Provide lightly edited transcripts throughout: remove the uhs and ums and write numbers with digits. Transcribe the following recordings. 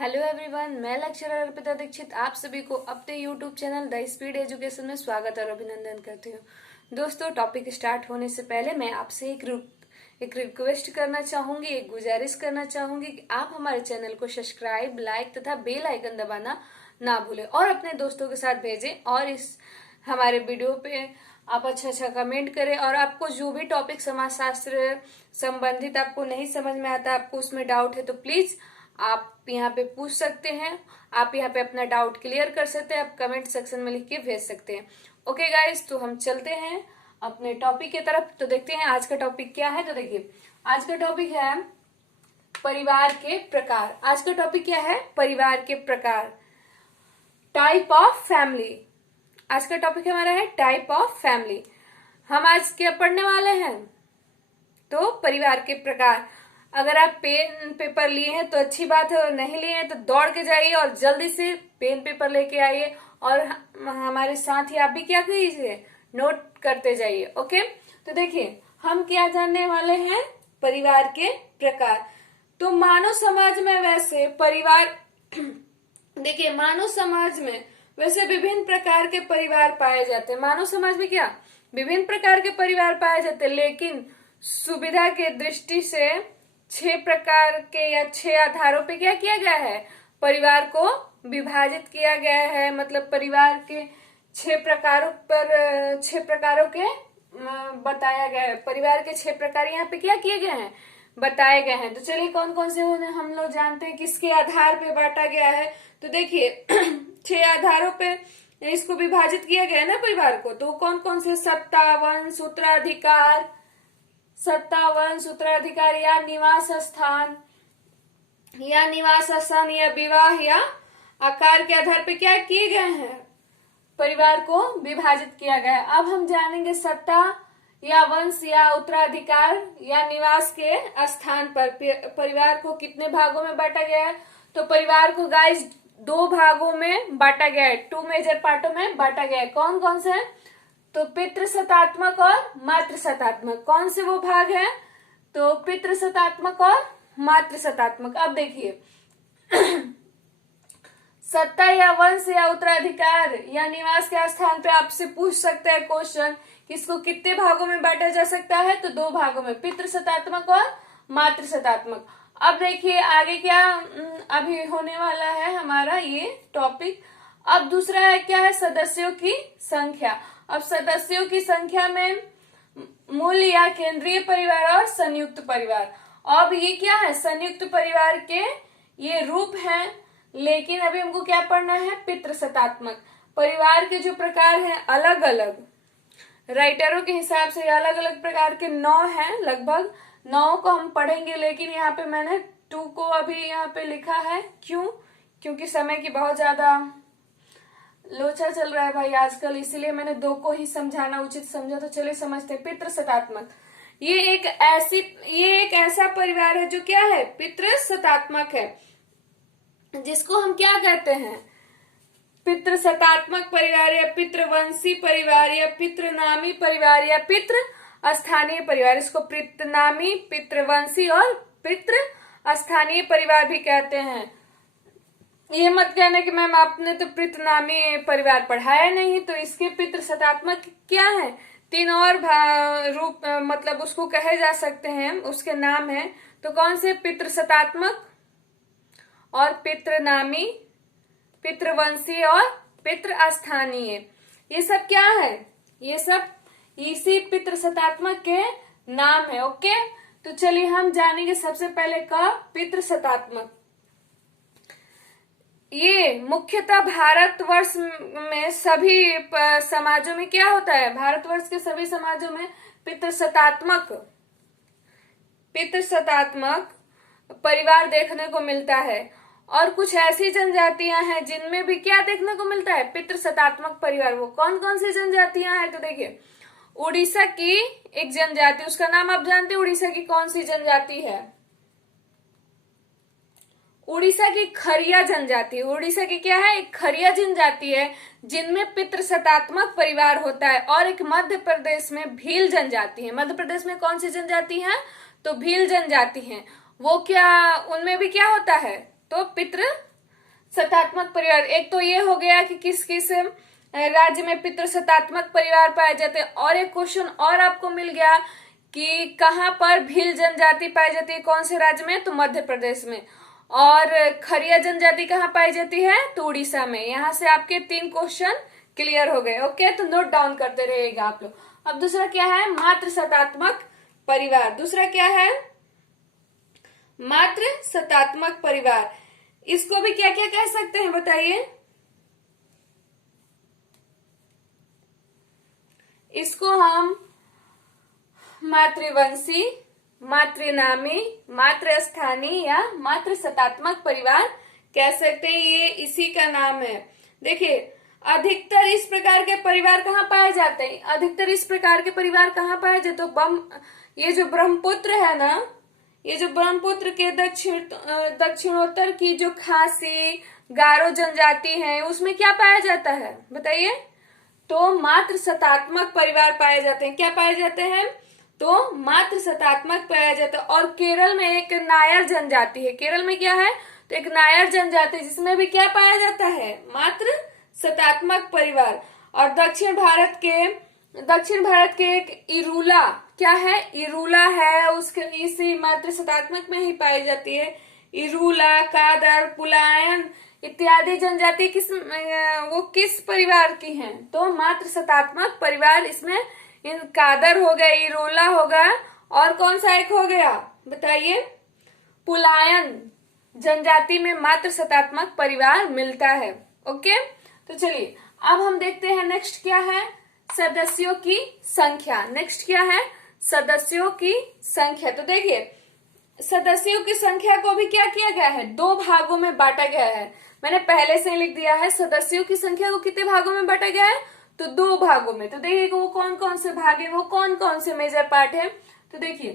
Hello everyone, मैं lecturer Arpita Dixit आप सभी को अपने YouTube channel the speed education में स्वागत और अभिनंदन करती हूँ। दोस्तों, टॉपिक स्टार्ट होने से पहले मैं आपसे एक रिक्वेस्ट करना चाहूंगी, एक गुजारिश करना चाहूंगी कि आप हमारे चैनल को सब्सक्राइब, लाइक तथा बेल आइकन दबाना ना भूलें और अपने दोस्तों के साथ भेजें। और इस हमारे वीडियो पे आप अच्छा कमेंट करें। और आपको जो भी टॉपिक समाजशास्त्र संबंधित आपको नहीं समझ में आता, आपको उसमें डाउट है, तो प्लीज आप यहाँ पे पूछ सकते हैं। आप यहाँ पे अपना डाउट क्लियर कर सकते हैं। आप कमेंट सेक्शन में लिख के भेज सकते हैं। ओके गाइस, तो हम चलते हैं अपने टॉपिक की तरफ। तो देखते हैं आज का टॉपिक क्या है। तो देखिए, आज का टॉपिक है परिवार के प्रकार। आज का टॉपिक क्या है? परिवार के प्रकार, टाइप ऑफ फैमिली। आज का टॉपिक हमारा है टाइप ऑफ फैमिली। हम आज क्या पढ़ने वाले हैं? तो परिवार के प्रकार। अगर आप पेन पेपर लिए हैं तो अच्छी बात है, और नहीं लिए हैं तो दौड़ के जाइए और जल्दी से पेन पेपर लेके आइए और हमारे साथ ही आप भी क्या कीजिए, नोट करते जाइए। ओके, तो देखिए हम क्या जानने वाले हैं? परिवार के प्रकार। तो मानव समाज में वैसे परिवार देखिए, मानव समाज में वैसे विभिन्न प्रकार के परिवार पाए जाते हैं। मानव समाज में क्या विभिन्न प्रकार के परिवार पाए जाते हैं, लेकिन सुविधा के दृष्टि से 6 प्रकार के या 6 आधारों पे क्या किया गया है? परिवार को विभाजित किया गया है। मतलब परिवार के 6 प्रकारों पर 6 प्रकारों के बताया गया है। परिवार के 6 प्रकार यहाँ पे क्या किए गए हैं? बताए गए हैं। तो चलिए कौन कौन से उन्हें हम लोग जानते हैं, किसके आधार पे बांटा गया है। तो देखिए 6 आधारों पे इसको विभाजित किया गया है ना परिवार को। तो कौन कौन से? सत्ता, वंश, उत्तराधिकार या निवास स्थान या विवाह या आकार के आधार पे क्या किए गए हैं? परिवार को विभाजित किया गया है। अब हम जानेंगे सत्ता या वंश या उत्तराधिकार या निवास के स्थान पर परिवार को कितने भागों में बांटा गया है। तो परिवार को गाइस 2 भागों में बांटा गया है, 2 मेजर पार्टों में बांटा गया है। कौन कौन से? तो पितृसत्तात्मक और मातृसत्तात्मक। कौन से वो भाग है? तो पितृसत्तात्मक और मातृसत्तात्मक। अब देखिए सत्ता या वंश या उत्तराधिकार या निवास के स्थान पे आपसे पूछ सकता है क्वेश्चन कि इसको कितने भागों में बांटा जा सकता है। तो 2 भागों में, पितृसत्तात्मक और मातृसत्तात्मक। अब देखिए आगे क्या अभी होने वाला है हमारा ये टॉपिक। अब दूसरा है क्या है? सदस्यों की संख्या। अब सदस्यों की संख्या में मूल या केंद्रीय परिवार और संयुक्त परिवार। अब ये क्या है? संयुक्त परिवार के ये रूप हैं, लेकिन अभी हमको क्या पढ़ना है? पितृसत्तात्मक। परिवार के जो प्रकार हैं अलग अलग, राइटरों के हिसाब से अलग अलग प्रकार के 9 हैं, लगभग 9 को हम पढ़ेंगे। लेकिन यहाँ पे मैंने 2 को अभी यहाँ पे लिखा है। क्यों? क्योंकि समय की बहुत ज्यादा लोचा चल रहा है भाई आजकल, इसीलिए मैंने 2 को ही समझाना उचित समझा। तो चलिए समझते हैं। पितृसत्तात्मक ये एक ऐसा परिवार है जो क्या है? पितृसत्तात्मक है, जिसको हम क्या कहते हैं? पितृसत्तात्मक परिवार या पितृवंशी परिवार या पितृनामी परिवार या पितृ स्थानीय परिवार। इसको पितृनामी, पितृवंशी और पितृ स्थानीय परिवार भी कहते हैं। ये मत कहना कि मैम आपने तो पितृनामी परिवार पढ़ाया नहीं। तो इसके पितृसत्तात्मक क्या है? 3 और रूप मतलब उसको कहे जा सकते हैं, उसके नाम है। तो कौन से? पितृसत्तात्मक और पितृनामी, पितृवंशी और पितृस्थानीय। ये सब क्या है? ये सब इसी पितृसत्तात्मक के नाम है। ओके, तो चलिए हम जानेंगे सबसे पहले का पितृसत्तात्मक। ये मुख्यतः भारतवर्ष में सभी समाजों में क्या होता है? भारतवर्ष के सभी समाजों में पितृसत्तात्मक परिवार देखने को मिलता है। और कुछ ऐसी जनजातियां हैं जिनमें भी क्या देखने को मिलता है? पितृसत्तात्मक परिवार। वो कौन कौन सी जनजातियां हैं? तो देखिए उड़ीसा की एक जनजाति, उसका नाम आप जानते हैं? उड़ीसा की कौन सी जनजाति है? उड़ीसा की खरिया जनजाति। उड़ीसा की क्या है? एक खरिया जनजाति है जिनमें पितृसत्तात्मक परिवार होता है। और एक मध्य प्रदेश में भील जनजाति है। मध्य प्रदेश में कौन सी जनजाति है? तो भील जनजाति है। वो क्या, उनमें भी क्या होता है? तो पितृ सतात्मक परिवार, एक तो ये हो गया कि किस किस राज्य में पितृसत्तात्मक परिवार पाए जाते हैं, और एक क्वेश्चन और आपको मिल गया कि कहाँ पर भील जनजाति पाई जाती है, कौन से राज्य में, तो मध्य प्रदेश में। और खरिया जनजाति कहाँ पाई जाती है, तो उड़ीसा में। यहाँ से आपके 3 क्वेश्चन क्लियर हो गए। ओके, तो नोट डाउन करते रहिएगा आप लोग। अब दूसरा क्या है, मातृ सत्तात्मक परिवार। दूसरा क्या है, मातृ सत्तात्मक परिवार। इसको भी क्या क्या कह सकते हैं बताइए? इसको हम मातृवंशी, मातृनामी, मातृस्थानी या मातृ सत्तात्मक परिवार कह सकते हैं। ये इसी का नाम है। देखिए, अधिकतर इस प्रकार के परिवार कहाँ पाए जाते हैं? अधिकतर इस प्रकार के परिवार कहाँ पाए जाते? तो ये जो ब्रह्मपुत्र है ना, ये जो ब्रह्मपुत्र के दक्षिणोत्तर की जो खासी गारो जनजाति है, उसमें क्या पाया जाता है बताइए? तो मातृ सत्तात्मक परिवार पाए जाते हैं। क्या पाए जाते हैं? तो मातृ सत्तात्मक पाया जाता है। और केरल में एक नायर जनजाति है। केरल में क्या है? तो एक नायर जनजाति, जिसमें भी क्या पाया जाता है? मातृ सत्तात्मक परिवार। और दक्षिण भारत के एक इरूला, क्या है? इरूला है, उसके इसी मातृ सत्तात्मक में ही पाई जाती है। इरूला, कादर, पुलायन इत्यादि जनजाति किस परिवार की हैं? तो मातृ सत्तात्मक परिवार। इसमें इन कादर हो गया, इरूला होगा, और कौन सा एक हो गया बताइए? पुलायन जनजाति में मातृ सत्तात्मक परिवार मिलता है। ओके, तो चलिए अब हम देखते हैं नेक्स्ट क्या है, सदस्यों की संख्या। नेक्स्ट क्या है? सदस्यों की संख्या। तो देखिए, सदस्यों की संख्या को भी क्या किया गया है? 2 भागों में बांटा गया है। मैंने पहले से लिख दिया है। सदस्यों की संख्या को कितने भागों में बांटा गया है? तो 2 भागों में। तो देखिए वो कौन कौन से भाग है, वो कौन कौन से मेजर पार्ट है। तो देखिए,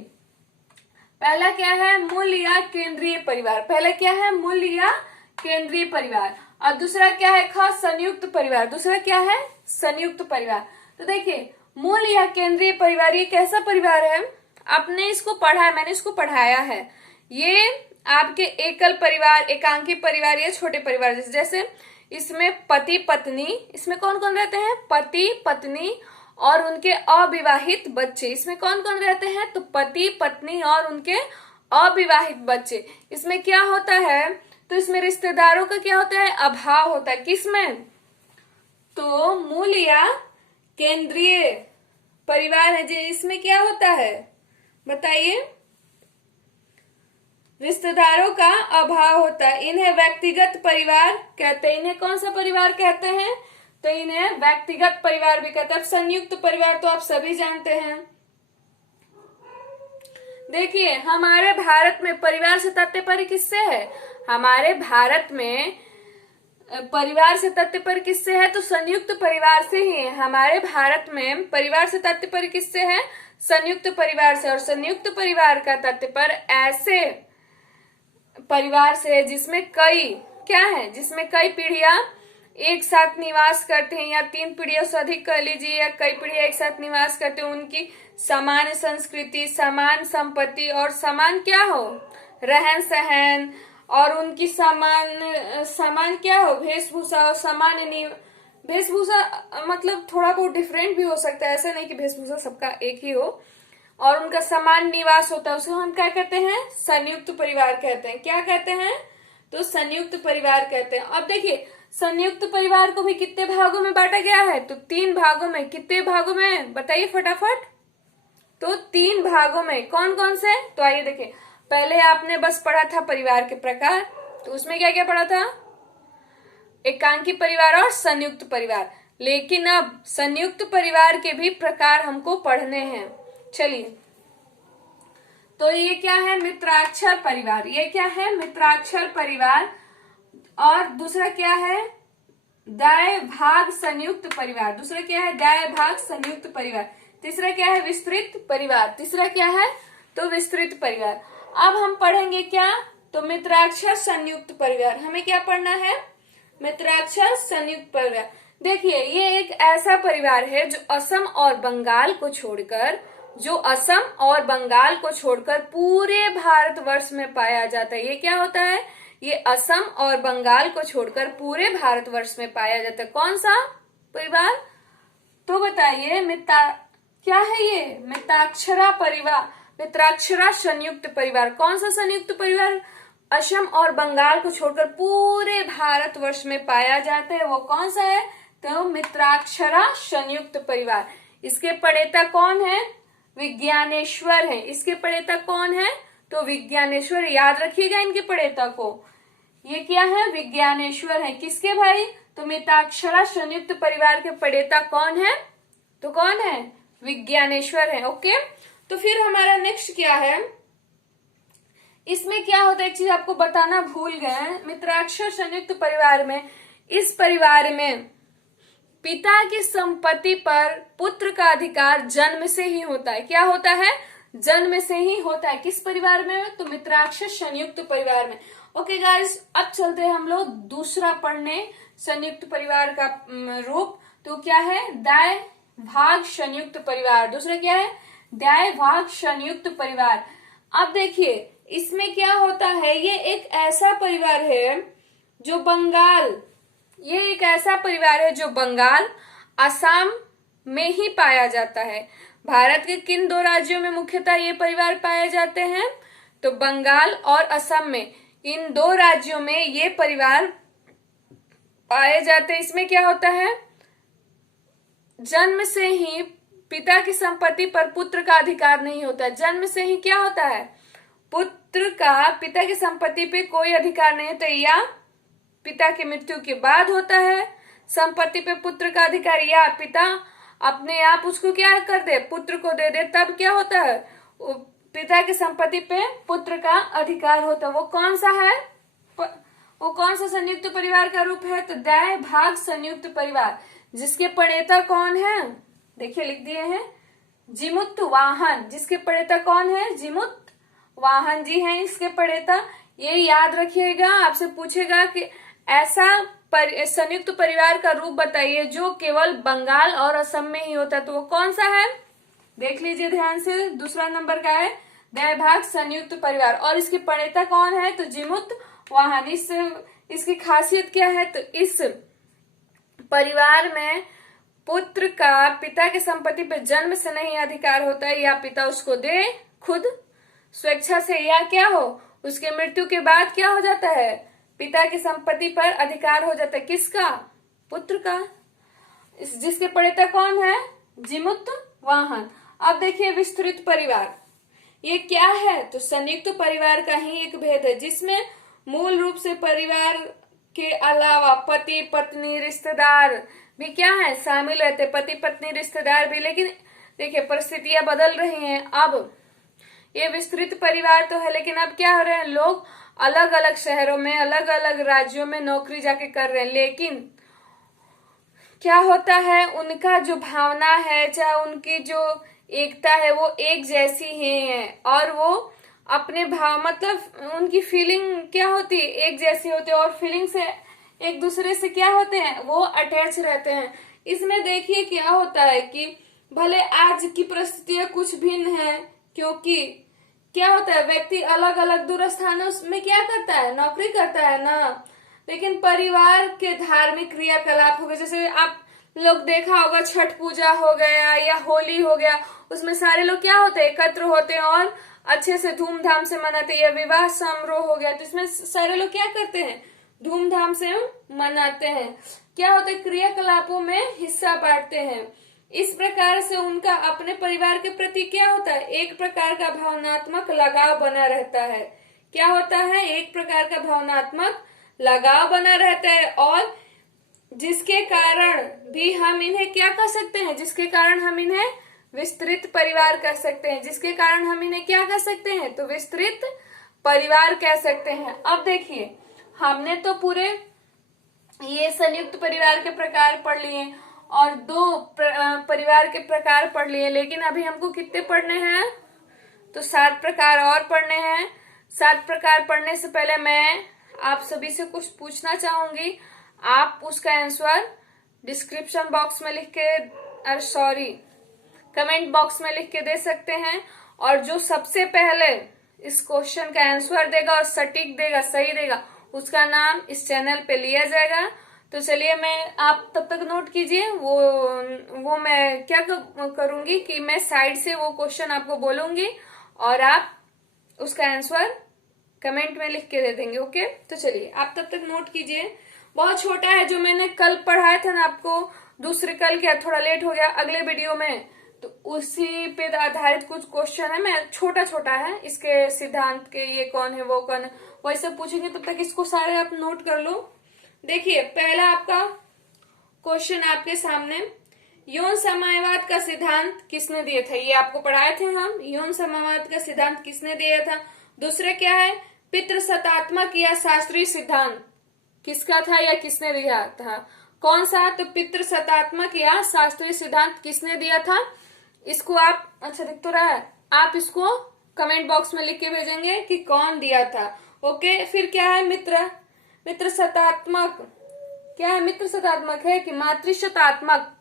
पहला क्या है? मूल या केंद्रीय परिवार। पहला क्या है? मूल या केंद्रीय परिवार। और दूसरा क्या है? खास संयुक्त परिवार। दूसरा क्या है? संयुक्त परिवार। तो देखिए, मूल या केंद्रीय परिवार ये कैसा परिवार है? आपने इसको पढ़ा है, मैंने इसको पढ़ाया है। ये आपके एकल परिवार, एकांकी परिवार या छोटे परिवार जैसे इसमें पति पत्नी, इसमें कौन कौन रहते हैं? पति पत्नी और उनके अविवाहित बच्चे। इसमें कौन कौन रहते हैं? तो पति पत्नी और उनके अविवाहित बच्चे। इसमें क्या होता है? तो इसमें रिश्तेदारों का क्या होता है? अभाव होता है। किसमें? तो मूल या केंद्रीय परिवार है जी, इसमें क्या होता है बताइए? रिश्तेदारों का अभाव होता है। इन्हें व्यक्तिगत परिवार कहते हैं। इन्हें कौन सा परिवार कहते हैं? तो इन्हें व्यक्तिगत परिवार भी कहते हैं। अब संयुक्त परिवार तो आप सभी जानते हैं। देखिए, हमारे भारत में परिवार से तात्पर्य किससे है? हमारे भारत में परिवार से तात्पर्य किससे है? तो संयुक्त परिवार से ही है। हमारे भारत में परिवार से तात्पर्य किससे है? संयुक्त परिवार से। और संयुक्त परिवार का तात्पर्य ऐसे परिवार से है जिसमें कई क्या है? जिसमें कई पीढ़ियां एक साथ निवास करते हैं, या 3 पीढ़ियों से अधिक कह लीजिए, या कई पीढ़ियां एक साथ निवास करते हैं। उनकी समान संस्कृति, समान संपत्ति और समान क्या हो? रहन सहन, और उनकी समान क्या हो? वेशभूषा। और समान वेशभूषा मतलब थोड़ा बहुत डिफरेंट भी हो सकता है, ऐसा नहीं कि वेशभूषा सबका एक ही हो। और उनका समान निवास होता है, उसे हम क्या कहते हैं? संयुक्त परिवार कहते हैं। क्या कहते हैं? तो संयुक्त परिवार कहते हैं। अब देखिए, संयुक्त परिवार को भी कितने भागों में बांटा गया है? तो 3 भागों में। कितने भागों में बताइए फटाफट? तो 3 भागों में। कौन कौन से? तो आइए देखिए, पहले आपने बस पढ़ा था परिवार के प्रकार, तो उसमें क्या क्या पढ़ा था? एकांकी परिवार और संयुक्त परिवार। लेकिन अब संयुक्त परिवार के भी प्रकार हमको पढ़ने हैं। चलिए, तो ये क्या है? मित्राक्षर परिवार। ये क्या है? मित्राक्षर परिवार। और दूसरा क्या है? दाय भाग संयुक्त परिवार। दूसरा क्या है? दाय भाग संयुक्त परिवार। तीसरा क्या है? विस्तृत परिवार। तीसरा क्या है? तो विस्तृत परिवार। अब हम पढ़ेंगे क्या? तो मित्राक्षर संयुक्त परिवार। हमें क्या पढ़ना है? मित्राक्षर संयुक्त परिवार। देखिए, ये एक ऐसा परिवार है जो असम और बंगाल को छोड़कर पूरे भारतवर्ष में पाया जाता है। ये क्या होता है? ये असम और बंगाल को छोड़कर पूरे भारतवर्ष में पाया जाता है। कौन सा परिवार? तो बताइए क्या है ये? मिताक्षरा परिवार, मित्राक्षरा संयुक्त परिवार। कौन सा संयुक्त परिवार असम और बंगाल को छोड़कर पूरे भारतवर्ष में पाया जाता है? वो कौन सा है? तो मित्राक्षरा संयुक्त परिवार। इसके प्रणेता कौन है? विज्ञानेश्वर है। इसके प्रणेता कौन है? तो विज्ञानेश्वर। याद रखिएगा इनके प्रणेता को। ये क्या है? विज्ञानेश्वर है। किसके भाई? तो मिताक्षरा संयुक्त परिवार के प्रणेता कौन है? तो कौन है? विज्ञानेश्वर है। ओके, तो फिर हमारा नेक्स्ट क्या है? इसमें क्या होता है, एक चीज आपको बताना भूल गए। मित्राक्षर संयुक्त परिवार में, इस परिवार में पिता की संपत्ति पर पुत्र का अधिकार जन्म से ही होता है। क्या होता है? जन्म से ही होता है। किस परिवार में? तो मित्राक्षर संयुक्त परिवार में। ओके गाइस, अब चलते हैं हम लोग दूसरा पढ़ने संयुक्त परिवार का रूप। तो क्या है? दाय भाग संयुक्त परिवार। दूसरा क्या है? दाय भाग संयुक्त परिवार। अब देखिए इसमें क्या होता है, ये एक ऐसा परिवार है जो बंगाल, ये एक ऐसा परिवार है जो बंगाल, असम में ही पाया जाता है। भारत के किन दो राज्यों में मुख्यतः ये परिवार पाए जाते हैं? तो बंगाल और असम में, इन दो राज्यों में ये परिवार पाए जाते हैं। इसमें क्या होता है? जन्म से ही पिता की संपत्ति पर पुत्र का अधिकार नहीं होता। जन्म से ही क्या होता है? पुत्र का पिता की संपत्ति पे कोई अधिकार नहीं होता, या पिता की मृत्यु के बाद होता है संपत्ति पे पुत्र का अधिकार, या पिता अपने आप उसको क्या कर दे, पुत्र को दे दे, तब क्या होता है? पिता की संपत्ति पे पुत्र का अधिकार होता है। वो कौन सा है? वो कौन सा संयुक्त परिवार का रूप है? तो दाय भाग संयुक्त परिवार। जिसके प्रणेता कौन है? देखिए लिख दिए हैं, जिमुत वाहन। जिसके प्रणेता कौन है? जिमुत वाहन जी हैं इसके प्रणेता। ये याद रखिएगा, आपसे पूछेगा कि ऐसा संयुक्त परिवार का रूप बताइए जो केवल बंगाल और असम में ही होता है, तो वो कौन सा है? देख लीजिए ध्यान से। दूसरा नंबर का है दाय भाग संयुक्त परिवार, और इसके प्रणेता कौन है? तो जिमुत वाहन। इसकी खासियत क्या है? तो इस परिवार में पुत्र का पिता की संपत्ति पर जन्म से नहीं अधिकार होता है, या पिता उसको दे खुद स्वेच्छा से, या क्या हो उसके मृत्यु के बाद क्या हो जाता है? पिता की संपत्ति पर अधिकार हो जाता है। किसका? पुत्र का। जिसके प्रणेता कौन है? जिमुत वाहन। अब देखिए विस्तृत परिवार, ये क्या है? तो संयुक्त परिवार का ही एक भेद है, जिसमें मूल रूप से परिवार के अलावा पति पत्नी रिश्तेदार भी क्या है? शामिल रहते। पति पत्नी रिश्तेदार भी। लेकिन देखिए परिस्थितियां बदल रही हैं। अब ये विस्तृत परिवार तो है, लेकिन अब क्या हो रहे हैं? लोग अलग अलग शहरों में, अलग अलग राज्यों में नौकरी जाके कर रहे हैं, लेकिन क्या होता है, उनका जो भावना है, चाहे उनकी जो एकता है, वो एक जैसी ही है, और वो अपने भाव मतलब उनकी फीलिंग क्या होती है? एक जैसी होती है, और फीलिंग से एक दूसरे से क्या होते हैं? वो अटैच रहते हैं। इसमें देखिए क्या होता है कि भले आज की परिस्थितियां कुछ भिन्न है, क्योंकि क्या होता है, व्यक्ति अलग अलग दूर स्थानों में क्या करता है? नौकरी करता है ना। लेकिन परिवार के धार्मिक क्रियाकलाप हो गए, जैसे आप लोग देखा होगा छठ पूजा हो गया या होली हो गया, उसमें सारे लोग क्या होते हैं? एकत्र होते हैं और अच्छे से धूमधाम से मनाते हैं। या विवाह समारोह हो गया, तो इसमें सारे लोग क्या करते हैं? धूमधाम से मनाते हैं। क्या होता है? क्रियाकलापों में हिस्सा बांटते हैं। इस प्रकार से उनका अपने परिवार के प्रति क्या होता है? एक प्रकार का भावनात्मक लगाव बना रहता है। क्या होता है? एक प्रकार का भावनात्मक लगाव बना रहता है, और जिसके कारण भी हम इन्हें क्या कर सकते हैं? जिसके कारण हम इन्हें विस्तृत परिवार कह सकते हैं। जिसके कारण हम इन्हें क्या कह सकते हैं? तो विस्तृत परिवार कह सकते हैं। अब देखिए हमने तो पूरे ये संयुक्त परिवार के प्रकार पढ़ लिए और दो परिवार के प्रकार पढ़ लिए, लेकिन अभी हमको कितने पढ़ने हैं? तो 7 प्रकार और पढ़ने हैं। 7 प्रकार पढ़ने से पहले मैं आप सभी से कुछ पूछना चाहूंगी। आप उसका आंसर डिस्क्रिप्शन बॉक्स में लिख के कमेंट बॉक्स में लिख के दे सकते हैं, और जो सबसे पहले इस क्वेश्चन का आंसर देगा और सटीक देगा, सही देगा, उसका नाम इस चैनल पे लिया जाएगा। तो चलिए, मैं आप तब तक नोट कीजिए। वो मैं क्या करूंगी कि मैं साइड से वो क्वेश्चन आपको बोलूंगी और आप उसका आंसर कमेंट में लिख के दे देंगे। ओके, तो चलिए आप तब तक नोट कीजिए। बहुत छोटा है, जो मैंने कल पढ़ाया था ना आपको, दूसरे कल क्या थोड़ा लेट हो गया अगले वीडियो में, तो उसी पे आधारित कुछ क्वेश्चन है। मैं छोटा छोटा है, इसके सिद्धांत के, ये कौन है वो कौन है, वैसे पूछेंगे। तब तक इसको सारे आप नोट कर लो। देखिए, पहला आपका क्वेश्चन आपके सामने, यौन साम्यवाद का सिद्धांत किसने दिया था? ये आपको पढ़ाए थे हम, यौन साम्यवाद का सिद्धांत किसने दिया था। दूसरे क्या है, पितृसत्तात्मक या शास्त्रीय सिद्धांत किसका था या किसने दिया था? कौन सा? तो पितृसत्तात्मक या शास्त्रीय सिद्धांत किसने दिया था? इसको आप, अच्छा दिख तो रहा है, आप इसको कमेंट बॉक्स में लिख के भेजेंगे कि कौन दिया था। ओके, फिर क्या है, मित्रसत्तात्मक, क्या है? मित्रसत्तात्मक है कि मातृशतात्मक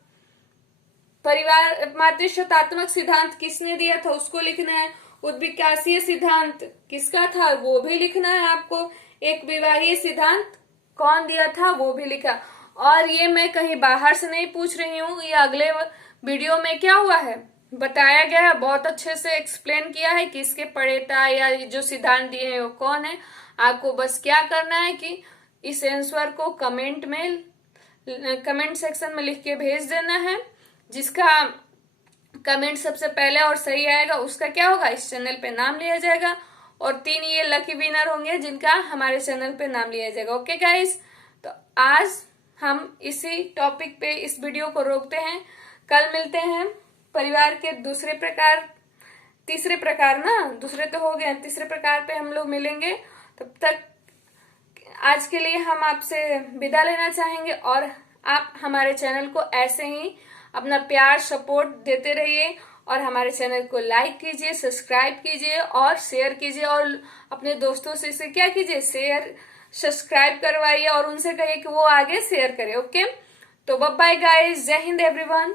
परिवार, मातृशतात्मक सिद्धांत किसने दिया था उसको लिखना है। उद्विकासीय सिद्धांत किसका था वो भी लिखना है आपको। एक विवाहीय सिद्धांत कौन दिया था वो भी लिखा। और ये मैं कहीं बाहर से नहीं पूछ रही हूँ, ये अगले वीडियो में क्या हुआ है बताया गया है, बहुत अच्छे से एक्सप्लेन किया है कि इसके प्रणेता या जो सिद्धांत दिए हैं वो कौन है। आपको बस क्या करना है कि इस आंसर को कमेंट सेक्शन में लिख के भेज देना है। जिसका कमेंट सबसे पहले और सही आएगा उसका क्या होगा, इस चैनल पे नाम लिया जाएगा। और 3 ये लकी विनर होंगे जिनका हमारे चैनल पे नाम लिया जाएगा। ओके गाइस, तो आज हम इसी टॉपिक पे इस वीडियो को रोकते हैं। कल मिलते हैं परिवार के तीसरे प्रकार ना, दूसरे तो हो गए, तीसरे प्रकार पे हम लोग मिलेंगे। तब तक आज के लिए हम आपसे विदा लेना चाहेंगे और आप हमारे चैनल को ऐसे ही अपना प्यार सपोर्ट देते रहिए और हमारे चैनल को लाइक कीजिए, सब्सक्राइब कीजिए और शेयर कीजिए। और अपने दोस्तों से इसे क्या कीजिए, शेयर सब्सक्राइब करवाइए और उनसे कहिए कि वो आगे शेयर करें। ओके, तो बाय बाय गाइस, जय हिंद एवरीवन।